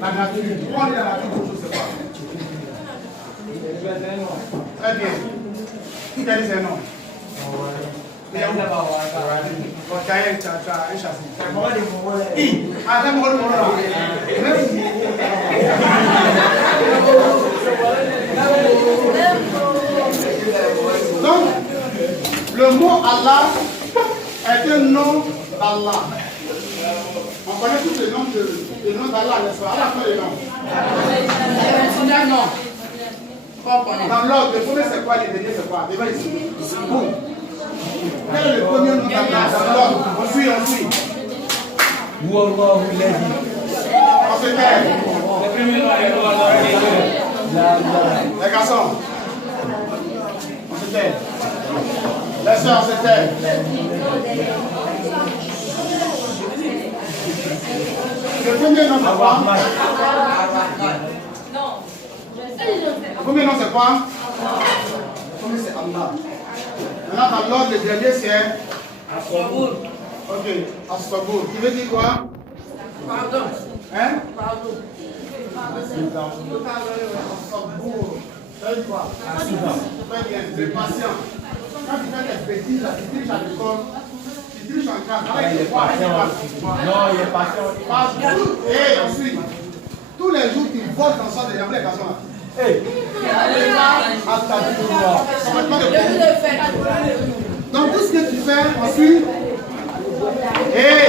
La nature. Pourquoi on dit la nature toujours, c'est quoi? Très bien. Qui t'a dit c'est non? Il y a où là-bas? Quand tu as un châssis. Qui? Ah, t'as mon là. Donc, le mot Allah est un nom d'Allah. On connaît tous les noms d'Allah, n'est-ce pas? Allah connaît les noms. Dans l'ordre, le premier c'est quoi, le dernier c'est quoi? Déjà ici. Boum. Quel est le premier nom d'Allah dans l'ordre? On suit. On se tait. Le premier nom est Allah. Les garçons. On se tait. Les soeurs, on se tait. Le premier nom c'est quoi? Non. Le premier nom c'est quoi? Le premier c'est Allah. Maintenant dans l'ordre, le dernier c'est As-Sabour. Ok, As-Sabour. Qui veut dire quoi? Pardon. Hein? Pardon. As-Sabour. Ça veut dire quoi? Très bien, c'est patient. Quand tu fais des bêtises, tu triches à l'école. Non, il est patient. Et ensuite, tous les jours, tu voles dans ça, les garçons là. Hey! Donc, tout ce que tu fais, ensuite. Hey!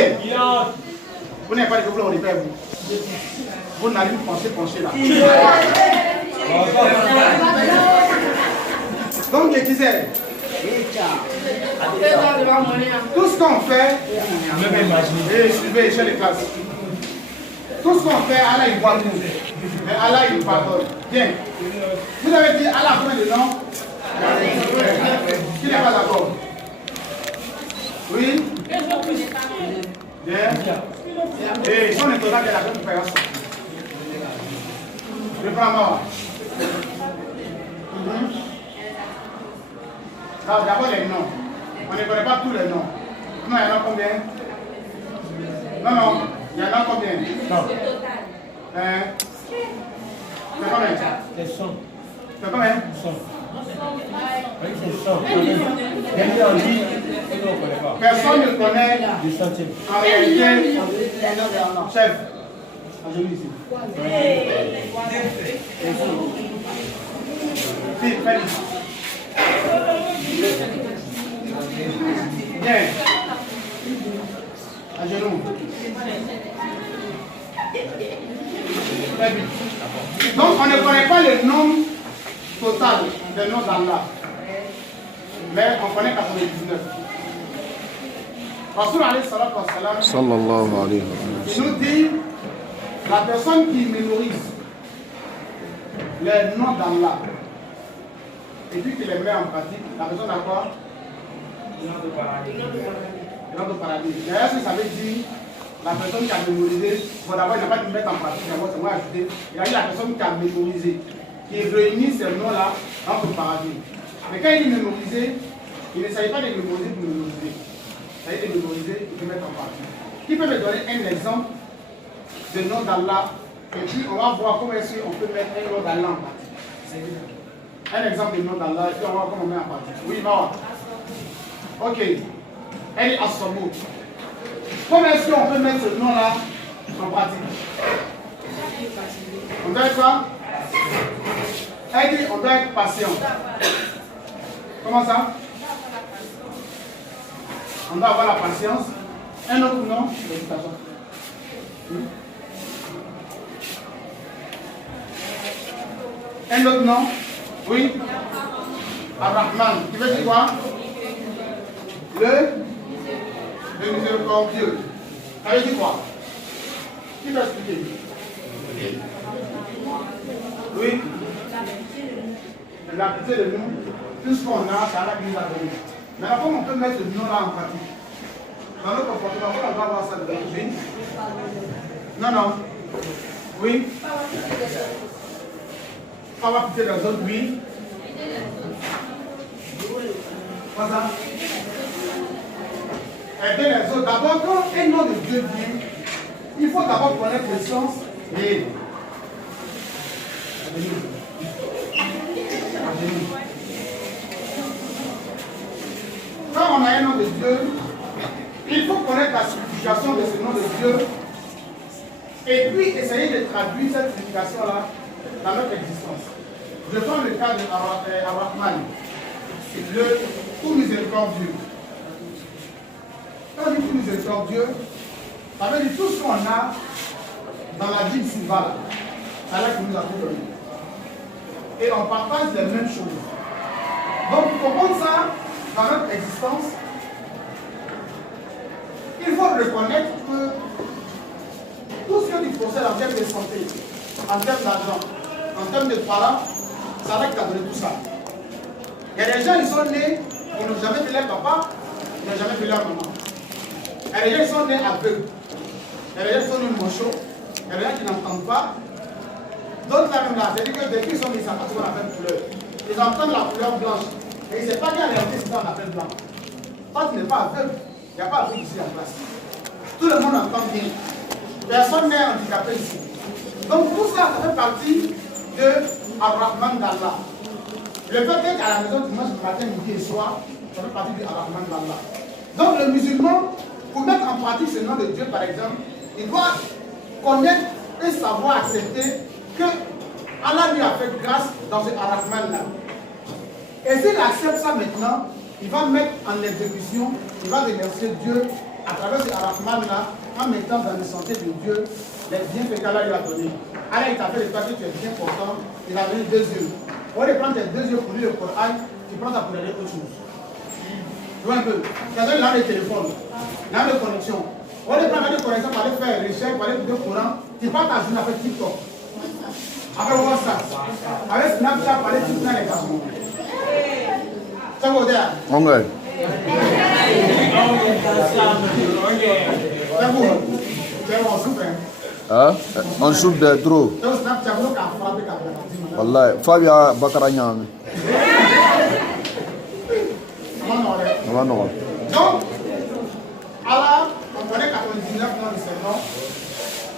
Vous n'avez pas de problème, on les fait, vous. Vous n'allez pas pencher là. Donc, je disais. Tout ce qu'on fait, suivez chez les classes. Tout ce qu'on fait, Allah il voit nous. Mais Allah il pardonne. Bien. Vous avez dit Allah a combien de noms? Qui n'est pas d'accord? Oui? Bien. Et si on est total, il y a la même différence. Je prends moi. D'abord les noms. On ne connaît pas tous les noms. Non, il y en a combien? Non, il y en a combien? Non. C'est combien? C'est 100. C'est combien? 100. Oui, c'est 100. Personne ne connaît du centième. En réalité, chef, je lis ici. Fais. Bien. À genoux. Très bien. Donc on ne connaît pas le nom total des noms d'Allah. Mais on connaît 99. Rasoul alayhi salatu wa salam, sallallahu alayhi wa sallam, il nous dit la personne qui mémorise les noms d'Allah et puis qu'il les met en pratique, la personne a quoi? Le nom de paradis. D'ailleurs, ça veut dire la personne qui a mémorisé, bon d'abord il n'a pas dû mettre en pratique, d'abord c'est moi ajouté. Il a dit la personne qui a mémorisé, qui réunit ces noms-là dans le paradis. Mais quand il dit mémoriser, il ne s'agit pas de mémoriser pour mémoriser. Il s'agit de mémoriser et de mettre en pratique. Qui peut me donner un exemple de nom d'Allah et puis on va voir comment est-ce qu'on peut mettre un nom d'Allah en pratique. Un exemple de nom d'Allah, et puis on va voir comment on met en pratique. Oui, Mawa. Ok. Elle est As-Sabour. Comment est-ce qu'on peut mettre ce nom-là en pratique? On doit être quoi? Elle dit on doit être patient. Comment ça? On doit avoir la patience. Un autre nom? Un autre nom? Oui? Ar-Rahman. Qui veut dire quoi? Le miséricordieux. Ça veut dire quoi? Qui va expliquer? Oui? La pitié de nous, tout ce qu'on a, c'est Allah qui nous a donné. Maintenant, comment on peut mettre ce nom-là en pratique? Dans notre comportement, on va voir ça de l'origine. Non. Oui? Pas avoir pitié des autres, oui? Pas ça? Aider les autres. D'abord, quand un nom de Dieu vient, il faut d'abord connaître le sens Et quand on a un nom de Dieu, il faut connaître la signification de ce nom de Dieu et puis essayer de traduire cette signification-là dans notre existence. Je prends le cas de Ar-Rahman, le tout miséricordieux. Quand on dit tout miséricordieux, ça veut dire tout ce qu'on a dans la vie de Silva, c'est là que nous avons donné. Et on partage les mêmes choses. Donc pour comprendre ça dans notre existence, il faut reconnaître que tout ce que tu possèdes en termes de santé, en termes d'argent, en termes de parents, c'est là que tu as donné tout ça. Il y a des gens, ils sont nés, ils n'ont jamais fait leur papa, ils n'ont jamais fait leur maman. Il y a des gens qui sont nés aveugles. Il y a des gens qui sont nés mochos. Il y a des gens qui n'entendent pas. D'autres là même là, c'est-à-dire que depuis qu'ils sont nés, ils savent pas ce qu'on appelle couleur. Ils entendent la couleur blanche. Et ils ne savent pas qu'en réalité, c'est ça qu'on appelle blanc. Quand tu n'es pas aveugle, il n'y a pas aveugle ici en place. Tout le monde entend bien. Personne n'est handicapé ici. Donc tout ça, ça fait partie de Ar-Rahman d'Allah. Le fait d'être à la maison du dimanche matin, midi et soir, ça fait partie de Ar-Rahman d'Allah. Donc le musulman, pour mettre en pratique ce nom de Dieu par exemple, il doit connaître et savoir accepter que Allah lui a fait grâce dans ce Ar-Rahman là. Et s'il accepte ça maintenant, il va mettre en exécution, il va remercier Dieu à travers ce Ar-Rahman là, en mettant dans le santé de Dieu les bienfaits qu'Allah lui a donnés. Allah il t'a fait le papier, tu es bien portant, il a donné 2 yeux. Au lieu de prendre tes 2 yeux pour lire le Coran, tu prends ça pour lire autre chose. Tu vois un peu. Quelqu'un il a des téléphones, il a des connexions. Au lieu de prendre des connexions pour aller faire recherche, pour aller écouter le Coran, tu prends ta journée avec TikTok, avec WhatsApp, avec Snapchat, pour aller TikTok les garçons. Ça va dire. Okay. C'est bon. C'est bon, super. Hein? On soupe de trop. Donc Snapchat, vous avez frappé quand même. Wallahi, Fabia Bakara Nyame. Donc, Allah, on connaît 99 noms de ses noms.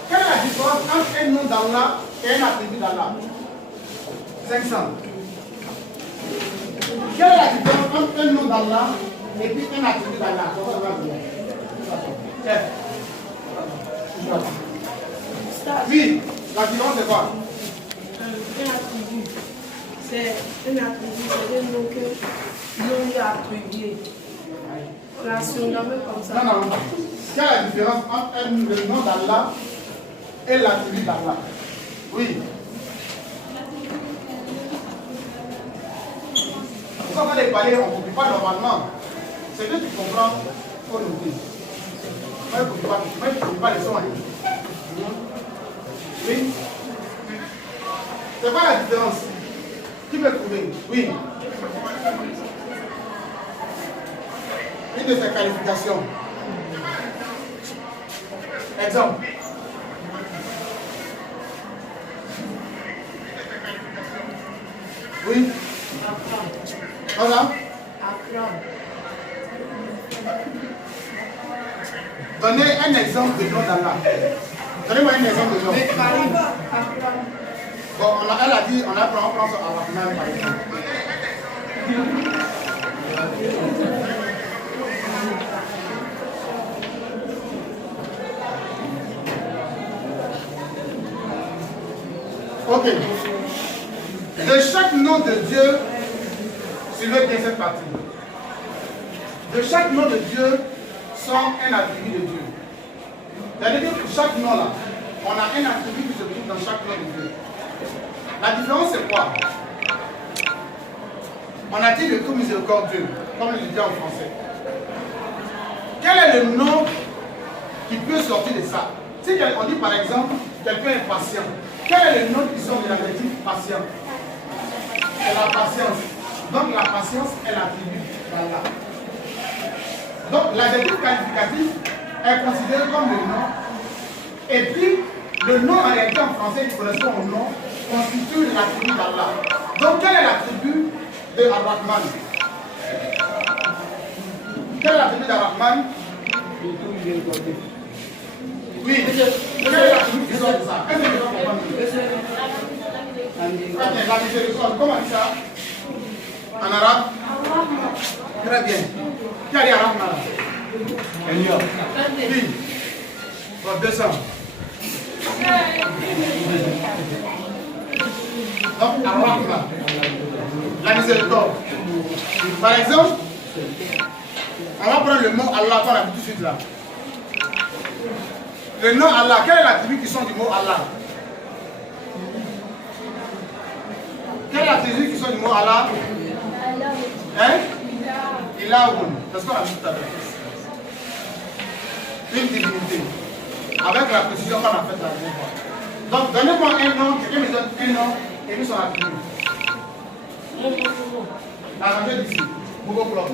Quelle est la différence entre un nom d'Allah et un attribut d'Allah? 500. Quelle est la différence entre un nom d'Allah et puis un attribut d'Allah? Oui, la différence c'est quoi? Un attribut, c'est un nom que l'on lui a attribué. On l'a surnommé comme ça. Non. Quelle est la différence entre le nom d'Allah et l'attribut d'Allah? Oui. Quand on est parlé, on ne copie pas normalement. C'est que tu comprends, il faut noter. Moi, je ne copie pas les sons. Oui. C'est quoi la différence? Qui peut trouver? Oui. Une de ses qualifications. Exemple. Oui. Voilà. Donnez un exemple de nom d'Allah. Donnez-moi un exemple de nom. Bon, elle a dit, on prend sur Ar-Rahman par exemple. Ok. De chaque nom de Dieu, suivez bien cette partie. De chaque nom de Dieu sort un attribut de Dieu. C'est-à-dire que chaque nom là, on a un attribut qui se trouve dans chaque nom de Dieu. La différence c'est quoi? On a dit le tout miséricordieux, comme je dis en français. Quel est le nom qui peut sortir de ça? Si on dit par exemple, quelqu'un est patient, quel est le nom qui sort de l'adjectif patient? C'est la patience. Donc la patience est l'attribut d'Allah. Donc l'adjectif qualificatif est considéré comme le nom. Et puis le nom en réalité en français qui correspond au nom constitue l'attribut d'Allah. Donc quel est l'attribut de Ar-Rahman? Quel est l'attribut d'Ar-Rahman? Oui. Quelle est l'attribut qui sort de ça? Qu'est-ce que tu dois comprendre? La miséricorde. Comment on dit ça? En arabe? Très bien. Qui a dit arabe là? Oui. Bon, 200. Donc, Ar-Rahma, la miséricorde. Par exemple, on va prendre le mot Allah qu'on a vu tout de suite là. Le nom Allah, quel est l'attribut qui sort du mot Allah? Quel est l'attribut qui sort du mot Allah? Hein? Ilahun. C'est ce qu'on a vu tout à l'heure. Une divinité. Avec la précision qu'on a faite la dernière fois. Donc, donnez-moi un nom, quelqu'un me donne un nom et puis son attribut. La rangée d'ici. Google Block.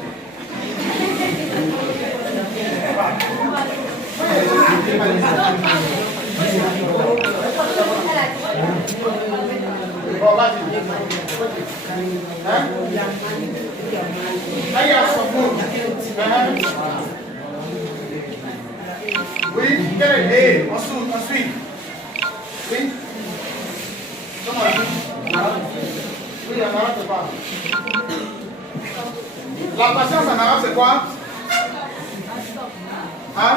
Bon, vas-y. Hein? Là, il y a son mot. Oui, quel est le ensuite? Oui. Comment on dit? Oui, en arabe, c'est quoi? La patience en arabe, c'est quoi? Hein?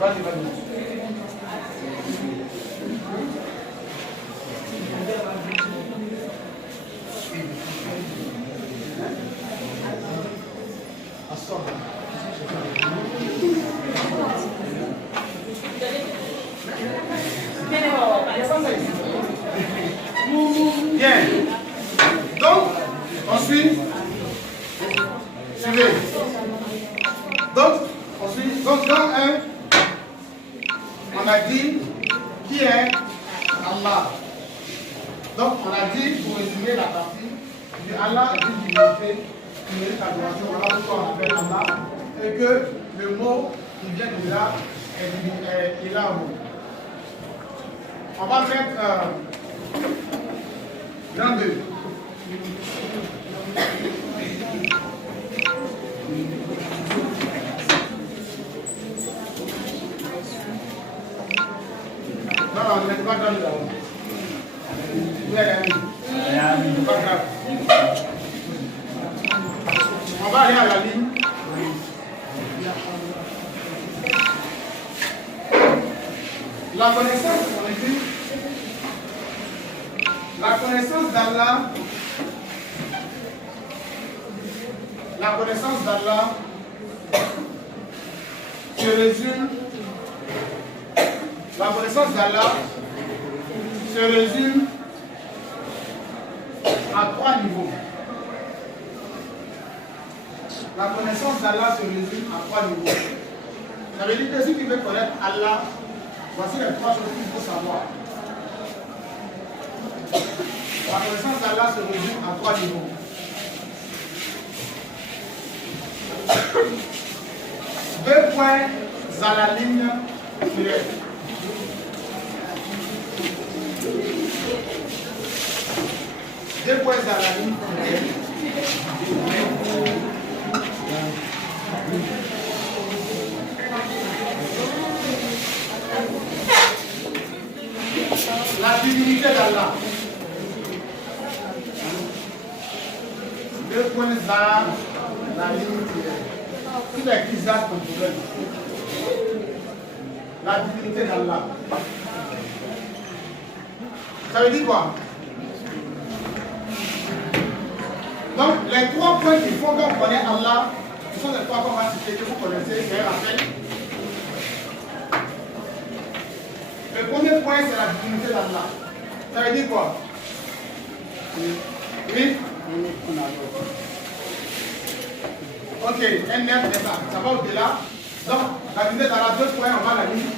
Vas-y, vas-y. Bien. Donc, ensuite, suivez. Donc, ensuite, donc dans un, on a dit qui est Allah. Donc, on a dit, pour résumer la partie, Allah est une divinité qui mérite l'adoration. Voilà pourquoi on appelle Allah. Et que le mot qui vient de là est Ilahu. On va mettre l'un d'eux. Non, on ne met pas dans le là. Vous avez mis. Pas grave. On va aller à la ligne. La connaissance, on dit, la connaissance d'Allah, se résume, la connaissance d'Allah se résume à 3 niveaux. La connaissance d'Allah se résume à 3 niveaux. Ça veut dire que si tu veux connaître Allah, voici les 3 choses qu'il faut savoir. La connaissance d'Allah se résume à 3 niveaux. Deux points à la ligne directe. Deux points à la ligne directe. La divinité d'Allah. Deux points à la ligne directe. Tout est qui ça comme problème. La divinité d'Allah. Ça veut dire quoi? Donc, les 3 points qu'il faut qu'on connaisse Allah, ce sont les 3 qu'on va citer, que vous connaissez, c'est un rappel. Le premier point, c'est la divinité d'Allah. Ça veut dire quoi? Oui? Ok, un nerf est ça. Ça va au-delà. Donc, la divinité d'Allah, 2 points, on va la lire.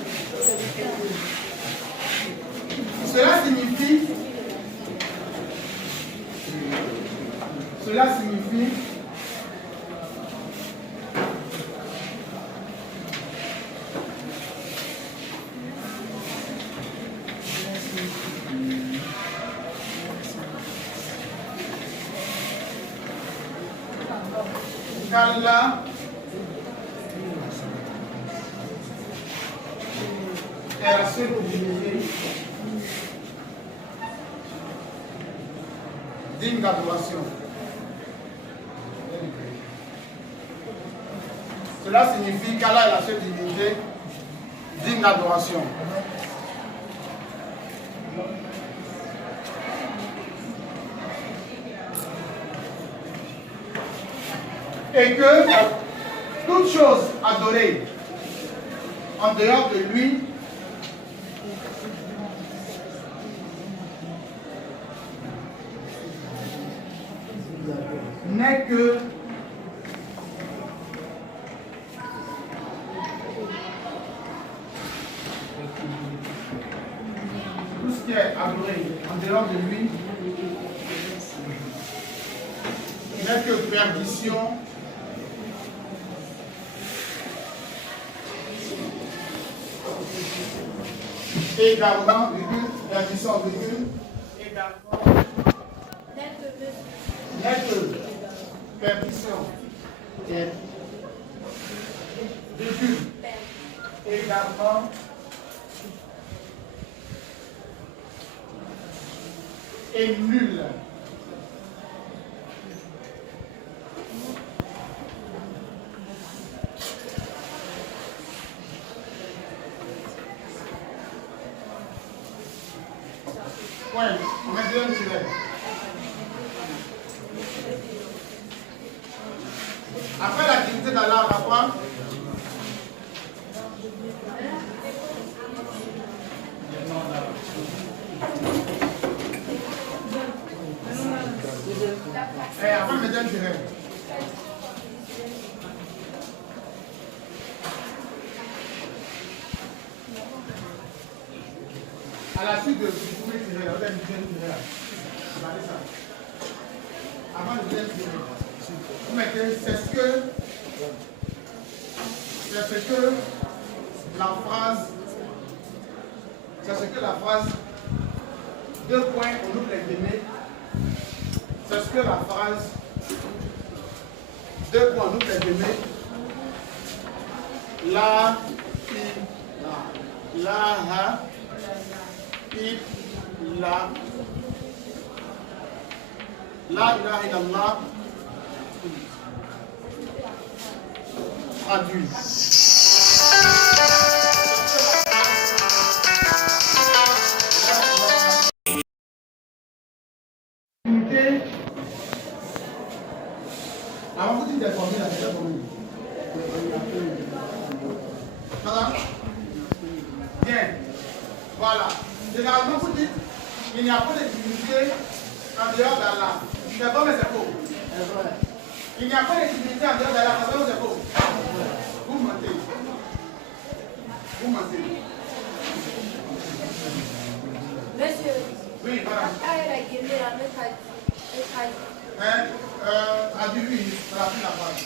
Cela signifie qu'Allah est la seule divinité digne d'adoration. Cela signifie qu'Allah est la seule divinité digne d'adoration. Et que toute chose adorée en dehors de lui n'est que tout ce qui est adoré en dehors de lui n'est que perdition également, perdition, également, n'est que perdition, également, et nul. Point, on met deux tirets. Après l'activité d'Allah, on a quoi? Après, on met deux tirets. À la suite de vous pouvez tirer, vous avez une tirer là. Regardez ça. Avant de bien tirer, vous mettez, c'est ce que la phrase, deux points, on ouvre les guillemets. C'est ce que la phrase, deux points, on ouvre les guillemets. La ilaha illallah traduit. Avant vous dites d'informer la personne. Voilà. Bien. Voilà. Généralement, vous dites qu'il n'y a pas de divinité en dehors d'Allah. C'est bon, mais c'est faux. Il n'y a pas de divinité en dehors d'Allah. C'est bon, c'est faux. Vous mentez. Vous mentez. Monsieur. Oui, voilà. C'est la fin de la phrase.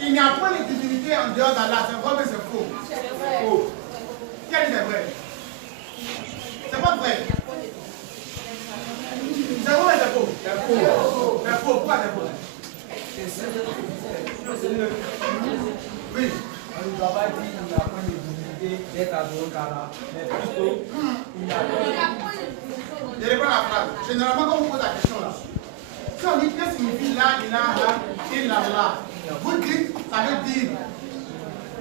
Il n'y a pas de divinité en dehors d'Allah. C'est vrai, mais c'est faux. C'est Faux. Qui a dit c'est vrai? C'est pas vrai. C'est vrai, mais c'est faux. C'est faux. C'est faux. Pourquoi c'est faux? Oui. On ne doit pas dire qu'il n'y a pas de divinité d'être adoré d'Allah, mais plutôt il y a Je réponds à la phrase. Généralement, quand on pose la question là, si on dit que signifie la ilaha illallah, vous dites, ça veut dire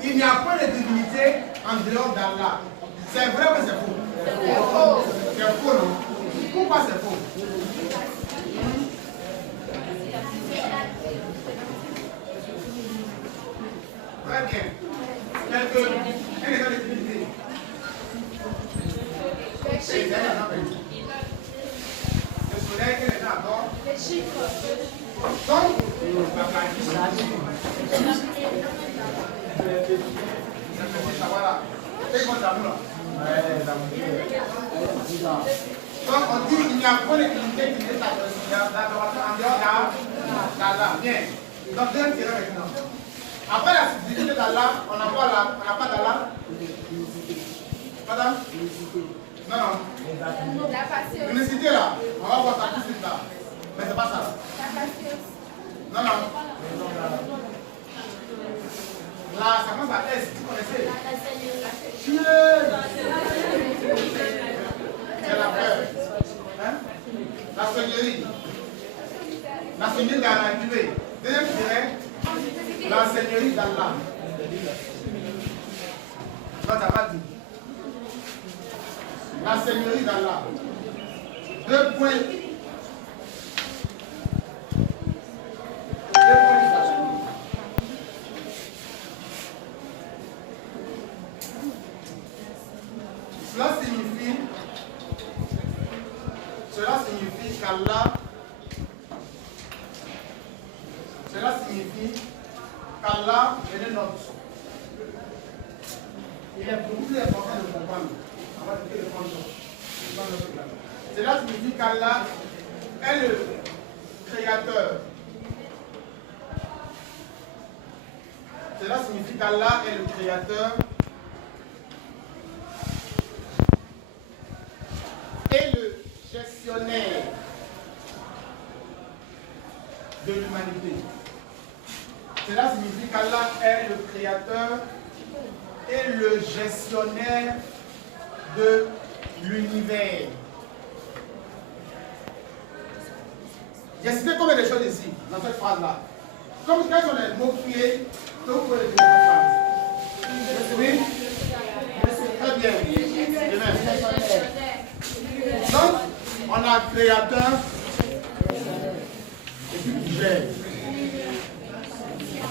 il n'y a pas de divinité en dehors d'Allah. C'est vrai ou c'est faux? C'est faux. C'est faux, non? Pourquoi c'est faux? Très bien. Un exemple de divinité. Le soleil, quel est d'accord? Les chiffres. Donc, voilà. C'est comme ça, là. Donc, on dit qu'il n'y a pas de divinité qui est d'adoration en dehors d'Allah. Bien. Donc, deuxième tiré maintenant. Après la divinité d'Allah, on n'a pas d'Allah. Madame? Non, non. La patience. L'unicité là, on va voir ça tout de suite là. Mais c'est pas ça. La patience. Non, non. Là, ça commence à S, tu connaissais? C'est la peur. Hein? La seigneurie. La seigneurie d'Allah. Deuxième, je dirais, la seigneurie d'Allah. Ça, t'as pas dit. La seigneurie d'Allah. 2 points. Cela signifie qu'Allah, est le nôtre. Il est beaucoup plus important de comprendre. Cela signifie qu'Allah est le créateur. Cela signifie qu'Allah est le créateur et le gestionnaire de l'humanité. Cela signifie qu'Allah est le créateur et le gestionnaire de l'univers. J'ai cité combien de choses ici, dans cette phrase-là? Quels sont les mots-clés que vous pouvez dire dans cette phrase? Oui? Très bien. Donc, on a créateur et puis qui gère.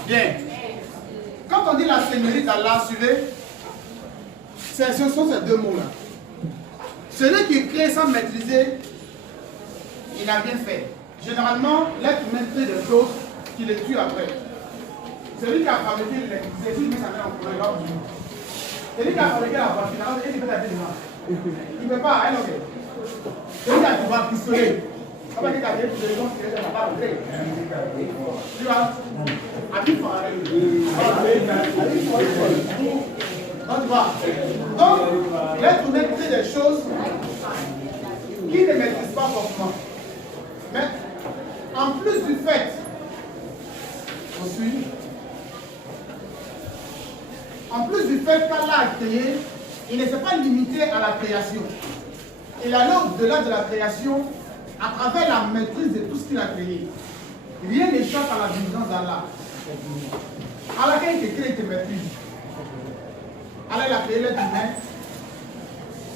Bien. Quand on dit la seigneurie d'Allah, suivez, ce sont ces deux mots-là. Celui qui crée sans maîtriser, il n'a rien fait. Généralement, l'être humain crée des choses qui les tuent après. Celui qui a fabriqué l'électricité, il met sa main en courant. Celui qui a fabriqué la voiture, il fait la vie de moi. Il ne peut pas, hein, ok. Celui qui a trouvé un pistolet, comment il a fait pour les gens qui ne sont pas rentrés? Tu vois? À qui faut arrêter? Donc, l'être humain crée des choses qu'il ne maîtrise pas forcément. Mais, en plus du fait, qu'Allah a créé, il ne s'est pas limité à la création. Il allait au-delà de la création à travers la maîtrise de tout ce qu'il a créé. Rien n'échappe à la vigilance d'Allah. Allah, quand il te crée, il te maîtrise. Allah, il a créé l'être humain.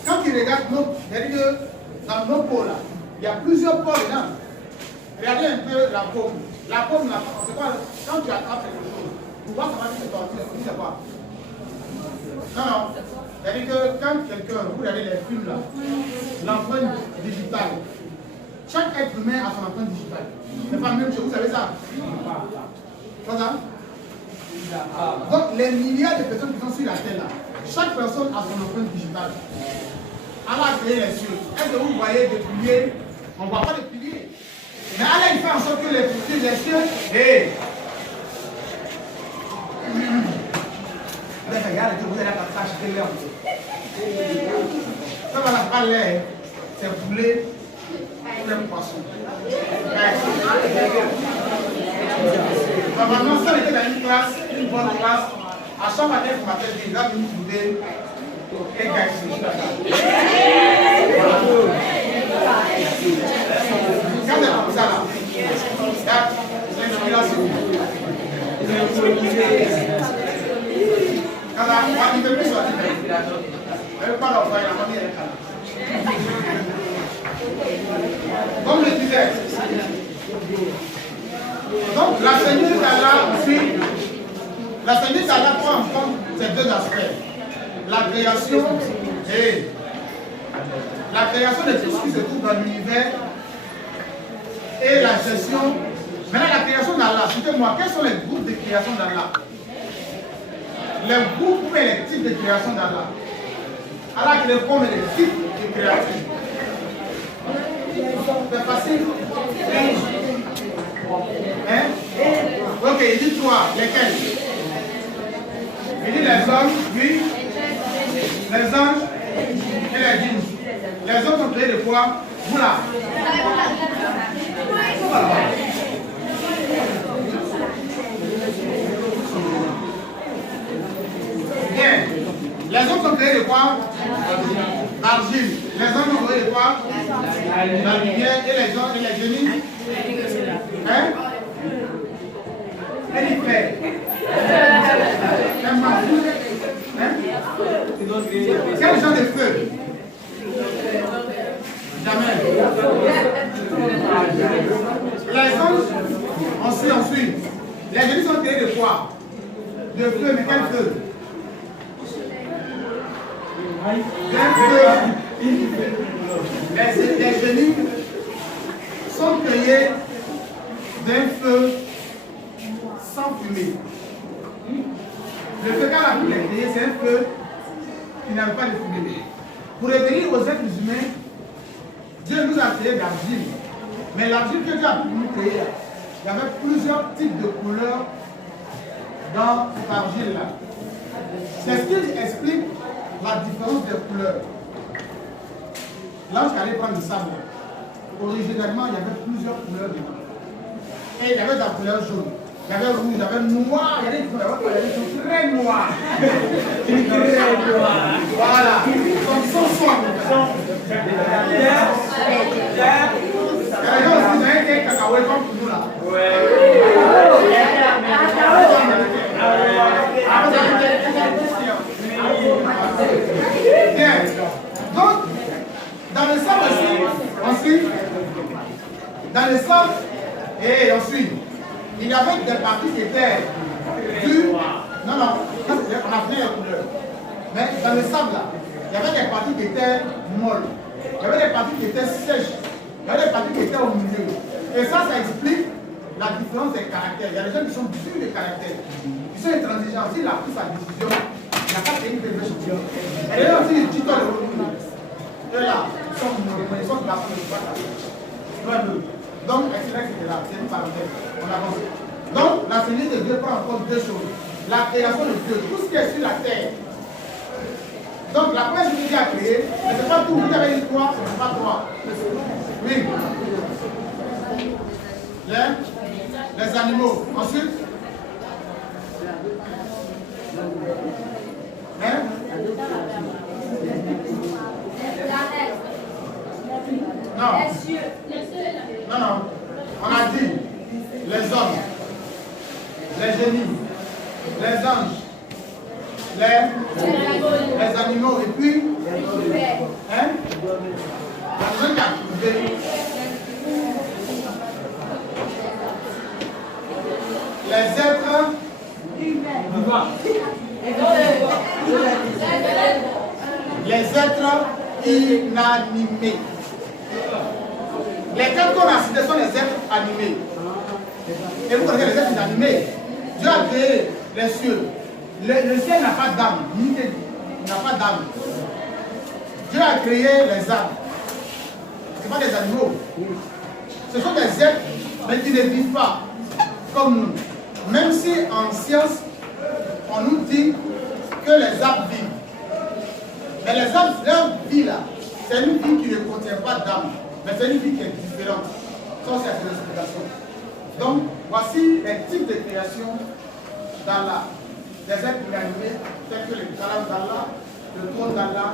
Quand il regarde c'est-à-dire que dans nos peaux, là, il y a plusieurs peaux dedans. Regardez un peu la paume. La paume, c'est quoi? Quand tu attrapes quelque chose, pour voir ça va se sortir, c'est quoi? Non. C'est-à-dire que quand quelqu'un, vous regardez les films là, l'empreinte digitale, chaque être humain a son empreinte digitale. C'est pas la même chose, vous savez ça? Pas ça? Donc les milliards de personnes qui sont sur la terre là, chaque personne a son empreinte digitale. Allah a créé les cieux. Est-ce que vous voyez des piliers? On ne voit pas les piliers. Mais Allah il fait en sorte que les piliers des cieux, vous allez pas acheter l'air. Ça va pas l'air, c'est poulet ou les poissons. Normalement, ça était dans une classe, une bonne classe. À chaque matin, vous m'appelez, il va venir trouver et gagner. Quand c'est comme ça, là, l'inspiration. Il ne peut plus sortir. Elle ne veut pas l'envoyer, la famille est là. Comme je disais, donc la seigneurie d'Allah aussi, la seigneurie d'Allah prend en compte ces deux aspects. La création et la création de tout ce qui se trouve dans l'univers et la gestion. Maintenant, la création d'Allah, citez-moi, quels sont les groupes de création d'Allah? Les groupes et les types de création d'Allah. Allah qui les forme les types de création. C'est facile. Hein? Ok, il dit toi, lesquels? Il dit les hommes, oui, les anges et les djinns. Les hommes sont créés de quoi? Voilà. quoi? L'argile. Les hommes ont envoyé de quoi? La lumière. Et les gens et les génies? Hein? Et les frères. Hein? Quel genre de feu? Jamais. Les anges, ensuite. Les génies sont créés de quoi? De feu, mais quel feu? D'un feu. Les génies sont créés d'un feu sans fumée. Le feu quand la Bible est créée, c'est un feu qui n'avait pas de fumée. Pour revenir aux êtres humains, Dieu nous a créé d'argile. Mais l'argile que Dieu a pu nous créer, il y avait plusieurs types de couleurs dans cette argile-là. C'est ce qui explique la différence des couleurs. L'ange qui allait prendre le sable, originalement, il y avait plusieurs couleurs dedans. Et il y avait de la couleur jaune, il y avait rouge, il y avait noir, il y avait des choses très noires. Voilà. Comme son. Il y a des gens aussi, vous avez des cacahuètes comme pour nous là. Bien. Donc, dans le sable aussi, ensuite, dans le sable, et ensuite, il y avait des parties qui étaient dues. Non, on a plein de couleurs. Mais dans le sable là, il y avait des parties qui étaient molles. Il y avait des parties qui étaient sèches. Il y avait des parties qui étaient au milieu. Et ça explique la différence des caractères. Il y a des gens qui sont durs de caractère. Ils sont intransigeants. S'il a pris sa décision, il n'a pas payé une décision. Et là aussi, il dit toi le retour. Et là, ils sont de la police. Donc, etc. C'est une parenthèse. On avance. Donc, la Seigneur de Dieu prend en compte deux choses. La création de Dieu, tout ce qui est sur la terre. Donc, la première chose qu'il a créé, mais ce n'est pas tout. Vous avez dit trois, ce n'est pas trois. Oui. Les animaux. Ensuite, hein? Non. Non, non. On a dit les hommes, les génies, les anges, les animaux, et puis, hein? La personne qui a trouvé les êtres vivants. Les êtres inanimés. Les quatre qu'on a cités sont les êtres animés. Et vous connaissez les êtres inanimés. Dieu a créé les cieux. Le ciel n'a pas d'âme. Il n'a pas d'âme. Dieu a créé les âmes. Ce ne sont pas des animaux. Ce sont des êtres, mais qui ne vivent pas comme nous. Même si en science, on nous dit que les âmes vivent. Mais les âmes, leur vie là, c'est une vie qui ne contient pas d'âme. Mais c'est une vie qui est différente. Ça, c'est une explication. Donc, voici les types de création d'Allah. Des êtres inanimés, tels que les calams d'Allah, le trône d'Allah,